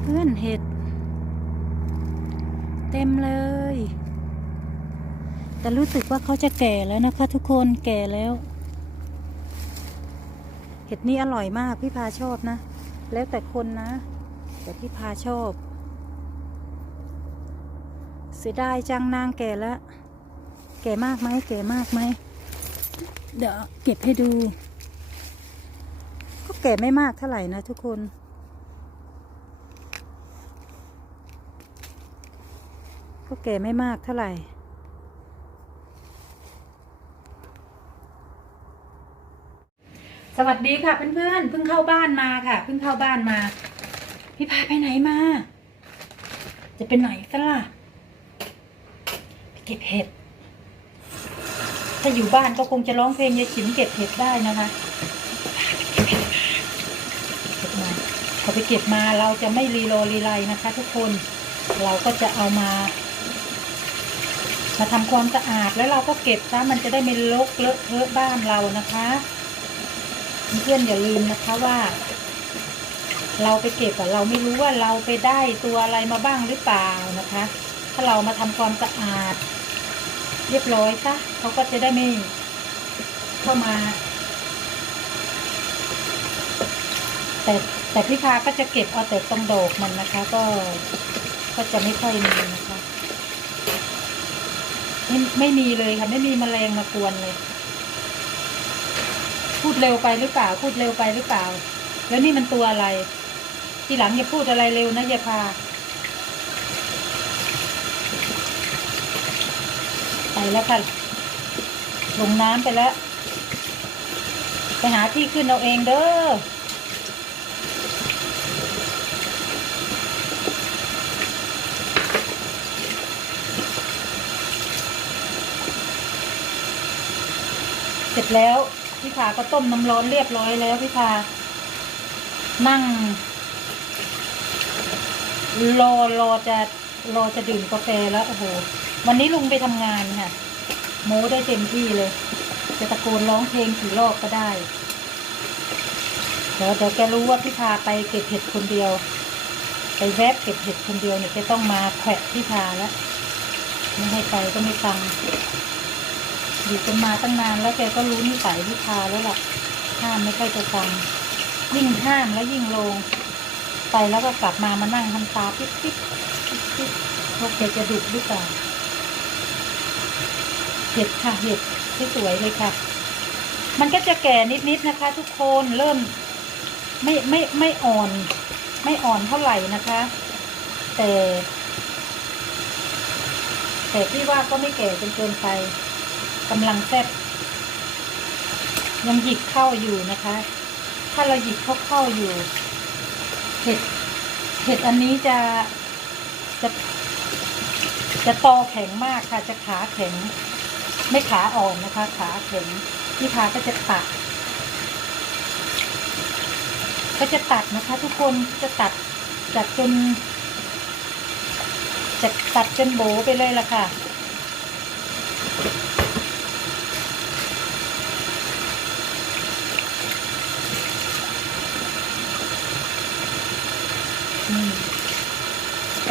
เพื่อนเห็ด เต็มเลย แต่รู้สึกว่าเขาจะแก่แล้วนะคะ ทุกคนแก่แล้ว เห็ดนี่อร่อยมากพี่พาชอบนะ แล้วแต่คนนะ แต่พี่พาชอบ เสียดายจังนางแก่แล้ว แก่มากไหมแก่มากไหมเดี๋ยวเก็บให้ดู ก็แก่ไม่มากเท่าไหร่นะทุกคน ก็แก่ไม่มากเท่าไหร่ สวัสดีค่ะเพื่อนๆเพิ่งเข้าบ้านมาค่ะ เพิ่งเข้าบ้านมา พี่พาไปไหนมา จะไปไหนกันล่ะไปเก็บเห็ด ถ้าอยู่บ้านก็คงจะร้องเพลงยายฉิมเก็บเห็ดได้นะคะพาไปเก็บเห็ดมาเก็บมาพอไปเก็บมาเราจะไม่รีโรรีไลนะคะ ทุกคนเราก็จะเอามา มาทำความสะอาดแล้วเราก็เก็บซะมันจะได้ไม่รกเลอะเทอะบ้านเรานะคะเพื่อนอย่าลืมนะคะว่า เราไปเก็บอะเราไม่รู้ว่าเราไปได้ตัวอะไรมาบ้างหรือเปล่านะคะ ถ้าเรามาทำความสะอาด เรียบร้อยซะเขาก็จะได้ไม่เข้ามา แต่แต่พี่พาก็จะเก็บเอาแต่ตรงโดกมันนะคะ ก็ก็จะไม่ค่อยมีนะคะ ไม่ไม่มีเลยค่ะ ไม่มีแมลงมากวนเลย พูดเร็วไปหรือเปล่า พูดเร็วไปหรือเปล่า แล้วนี่มันตัวอะไร ทีหลังอย่าพูดอะไรเร็วนะอย่าพาไปแล้วค่ะลงน้ำไปแล้ว ไปหาที่ขึ้นเอาเองเด้อ เสร็จแล้วพี่พาก็ต้มน้ำร้อนเรียบร้อยแล้วพี่พา นั่ง รอรอจะรอจะดื่มกาแฟแล้วโอ้โห วันนี้ลุงไปทำงานค่ะโม้ได้เต็มที่เลย จะตะโกนร้องเพลงกี่รอบก็ได้เดี๋ยวเดี๋ยวแกรู้ว่าพี่พาไปเก็บเห็ดคนเดียว ไปแวบเก็บเห็ดคนเดียวเนี่ยแกต้องมาแขวะพี่พาแล้ว ไม่ให้ไปก็ไม่ฟัง อยู่กันมาตั้งนานแล้วแกก็รู้นิสัยพี่พาแล้วล่ะห้ามไม่ค่อยจะฟังยิ่งห้ามแล้วยิ่งลง ไปแล้วก็กลับมามานั่งทำตาปิ๊บปิ๊บปิ๊บปิ๊บพวกแกจะดุหรือเปล่าเห็ดค่ะเห็ดที่สวยเลยค่ะ มันก็จะแก่นิดๆนะคะ ทุกคนเริ่มไม่ไม่ไม่อ่อน ไม่อ่อนเท่าไหร่นะคะ แต่ แต่พี่ว่าก็ไม่แก่จนเกินไป กำลังแซ่บยังหยิบเข้าอยู่นะคะ ถ้าเราหยิบเข้าเข้าอยู่ เห็ด เห็ดอันนี้จะจะ จะตอแข็งมากค่ะ จะขาแข็ง ไม่ขาอ่อนนะคะ ขาแข็งพี่พาก็จะตัด ก็จะตัดนะคะ ทุกคนจะตัดจัดจนจะตัดจนโบไปเลยล่ะค่ะ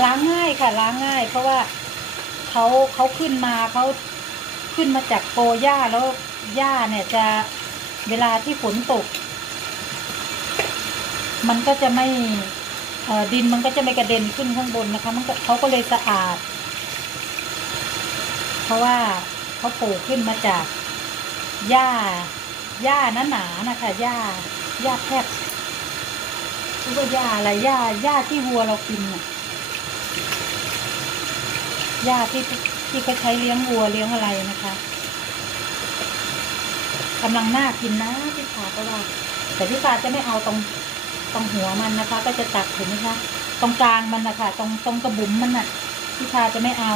ล้างง่ายค่ะ ล้างง่าย เพราะว่าเขาเขาขึ้นมาเขาขึ้นมาจากโกหญ้าแล้วหญ้าเนี่ยจะเวลาที่ฝนตก มันก็จะไม่ดินมันก็จะไม่กระเด็นขึ้นข้างบนนะคะ มันก็เขาก็เลยสะอาด เพราะว่าเขาปลูกขึ้นมาจากหญ้าหญ้าหนาหนาๆนะคะหญ้าหญ้าแคบ หรือว่าหญ้าอะไรหญ้าหญ้าที่วัวเรากินน่ะหญ้าที่ที่เขาใช้เลี้ยงวัวเลี้ยงอะไรนะคะกำลังน่ากินนะพี่ขาก็ว่า แต่พี่ขาจะไม่เอาตรงตรงหัวมันนะคะ ก็จะตัดเห็นไหมคะตรงกลางมันนะคะตรงตรงกระบุ๋มมันน่ะพี่ชาจะไม่เอา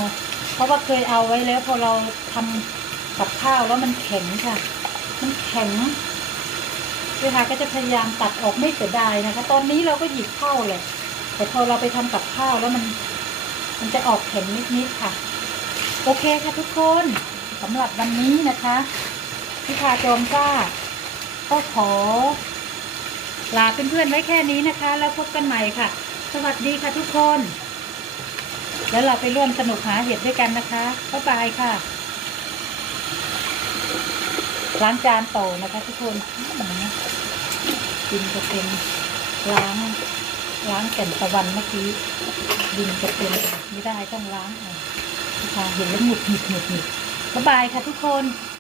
เพราะว่าเคยเอาไว้แล้วพอเราทำกับข้าวแล้วมันแข็งค่ะ มันแข็ง เวลาก็จะพยายามตัดออกไม่เสียดายนะคะ ตอนนี้เราก็หยิบเข้าเลย แต่พอเราไปทำกับข้าวแล้วมัน มันจะออกแข็งนิดๆค่ะ โอเคค่ะทุกคนสำหรับวันนี้นะคะพิพาโจมซ่าก็ขอ ลาเพื่อนๆไว้แค่นี้นะคะ แล้วพบกันใหม่ค่ะ สวัสดีค่ะทุกคน แล้วเราไปร่วมสนุกหาเห็ดด้วยกันนะคะบ๊ายบายค่ะล้างจานโตนะคะทุกคน ดินจะเป็นล้างล้างแก่นตะวันเมื่อกี้ดินจะเป็นไม่ได้ต้องล้างอะค่ะเห็นแล้วหงุดหงิดหงุดหงิดบ๊ายบายค่ะทุกคน